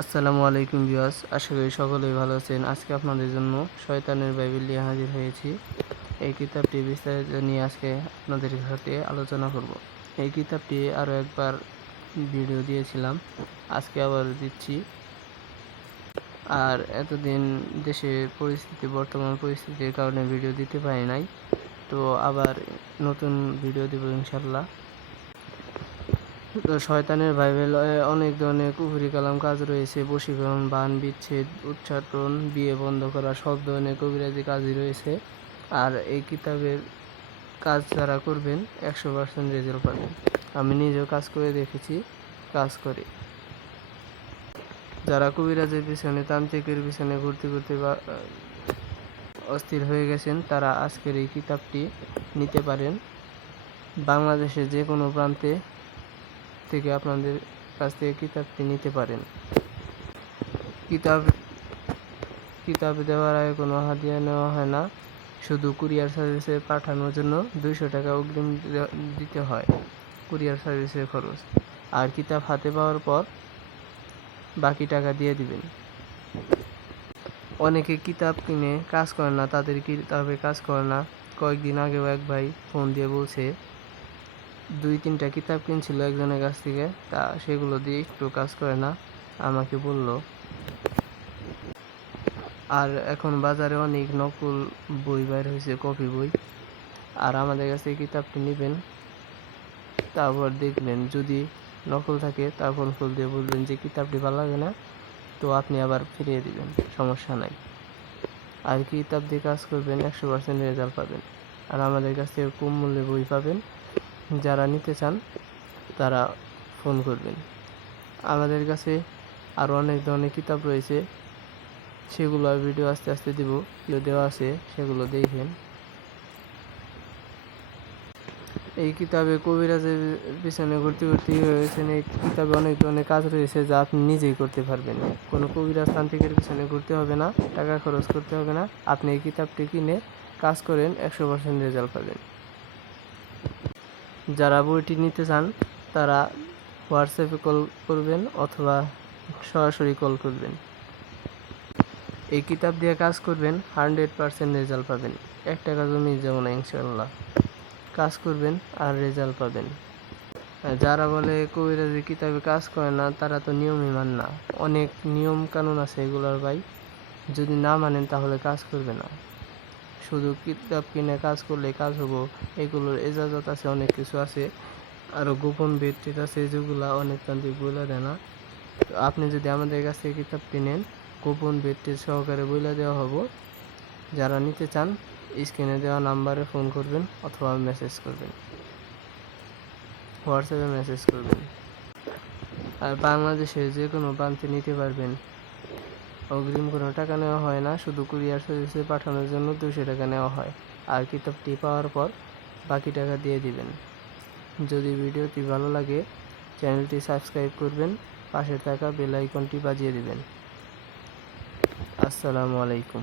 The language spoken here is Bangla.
আসসালামু আলাইকুম বিয়াস আশা করি সকলেই ভালো আছেন। আজকে আপনাদের জন্য শয়তানের বাইবেল নিয়ে হাজির হয়েছি। এই কিতাবটি বিস্তারিত নিয়ে আজকে আপনাদের সাথে আলোচনা করব। এই কিতাবটি আরও একবার ভিডিও দিয়েছিলাম, আজকে আবার দিচ্ছি। আর এতদিন দেশের পরিস্থিতি, বর্তমান পরিস্থিতির কারণে ভিডিও দিতে পারি নাই, তো আবার নতুন ভিডিও দেবো ইনশাল্লাহ শয়তানের বাইবেলে অনেক ধরনের কুফরি কালাম কাজ রয়েছে, বশীকরণ, বান, বিচ্ছেদ উচ্চাটন বিয়ে বন্ধ করা, সব ধরনের কবিরাজি কাজই রয়েছে। আর এই কিতাবের কাজ যারা করবেন, একশো পার্সেন্ট রেজাল্ট পাবেন। আমি নিজেও কাজ করে দেখেছি, কাজ করে। যারা কবিরাজের পিছনে, তান্ত্রিকের পিছনে ঘুরতে ঘুরতে বা অস্থির হয়ে গেছেন, তারা আজকের এই কিতাবটি নিতে পারেন। বাংলাদেশের যে কোনো প্রান্তে থেকে আপনাদের কাছ থেকে কিতাবটি নিতে পারেন। কিতাব কিতাব দেওয়ার আগে কোনো হাদিয়া নেওয়া হয় না। শুধু কুরিয়ার সার্ভিসে পাঠানোর জন্য দুইশো টাকা অগ্রিম দিতে হয়, কুরিয়ার সার্ভিসের খরচ। আর কিতাব হাতে পাওয়ার পর বাকি টাকা দিয়ে দিবেন। অনেকে কিতাব কিনে কাজ করে না, তাদের কিতাবে কাজ করে না। কয়েকদিন আগেও এক ভাই ফোন দিয়ে বলছে দুই তিনটা কিতাব কিনছিল একজনের কাছ থেকে, তা সেগুলো দিয়ে একটু কাজ করে না, আমাকে বলল। আর এখন বাজারে অনেক নকল বই বাইর হয়েছে, কপি বই। আর আমাদের কাছে কিতাবটি নেবেন তারপর দেখবেন যদি নকল থাকে তারপর ফুল দিয়ে বলবেন যে কিতাবটি ভালো লাগে না, তো আপনি আবার ফিরিয়ে দিবেন, সমস্যা নাই। আর কিতাব দিয়ে কাজ করবেন, একশো পার্সেন্ট রেজাল্ট পাবেন। আর আমাদের কাছ থেকে কম মূল্যে বই পাবেন। যারা নিতে চান, তারা ফোন করবেন। আমাদের কাছে আরও অনেক ধরনের কিতাব রয়েছে। সেগুলো ভিডিও আস্তে আস্তে দিব, ভিডিও দেওয়া আছে, সেগুলো দেখবেন এই কিতাবে কবিরাজের পিছনে ঘুরতে ঘুরতে হয়েছেন এই কিতাবে অনেক ধরনের কাজ রয়েছে যা আপনি নিজেই করতে পারবেন। কোনো কবিরাজ তান্ত্রিকের পিছনে ঘুরতে হবে না, টাকা খরচ করতে হবে না। আপনি এই কিতাবটি কিনে কাজ করেন, একশো পার্সেন্ট রেজাল্ট পাবেন। যারা বইটি নিতে চান, তারা হোয়াটসঅ্যাপে কল করবেন অথবা সরাসরি কল করবেন। এই কিতাব দিয়ে কাজ করবেন, হান্ড্রেড পার্সেন্ট রেজাল্ট পাবেন। এক টাকা জমি যাব না ইনশাল্লাহ কাজ করবেন আর রেজাল্ট পাবেন। যারা বলে কবিরাজি কিতাবে কাজ করে না, তারা তো নিয়মই মান না। অনেক নিয়ম কানুন আছে এগুলোর ভাই। যদি না মানেন তাহলে কাজ করবে না। শুধু কিতাব কিনে কাজ করলে কাজ হব, এগুলোর এজাজত আছে, অনেক কিছু আছে। আরও গোপন বেডটিট আছে, যেগুলো অনেক তান্ত্রিক বলে দেয় না। আপনি যদি আমাদের কাছ থেকে কিতাবটি নেন গোপন বেডটিট সহকারে বলে দেওয়া হব। যারা নিতে চান, স্ক্রিনে দেওয়া নাম্বারে ফোন করবেন অথবা মেসেজ করবেন। হোয়াটসঅ্যাপে মেসেজ করবেন। আর বাংলাদেশে যে কোনো প্রান্তে নিতে পারবেন। অগ্রিম কোনো টাকা নেওয়া হয় না, শুধু কুরিয়ার সার্ভিসে পাঠানোর জন্য দুশো টাকা নেওয়া হয়। আর কিতাবটি পাওয়ার পর বাকি টাকা দিয়ে দিবেন। যদি ভিডিওটি ভালো লাগে, চ্যানেলটি সাবস্ক্রাইব করবেন, পাশে থাকা বেল আইকনটি বাজিয়ে দেবেন। আসসালামু আলাইকুম।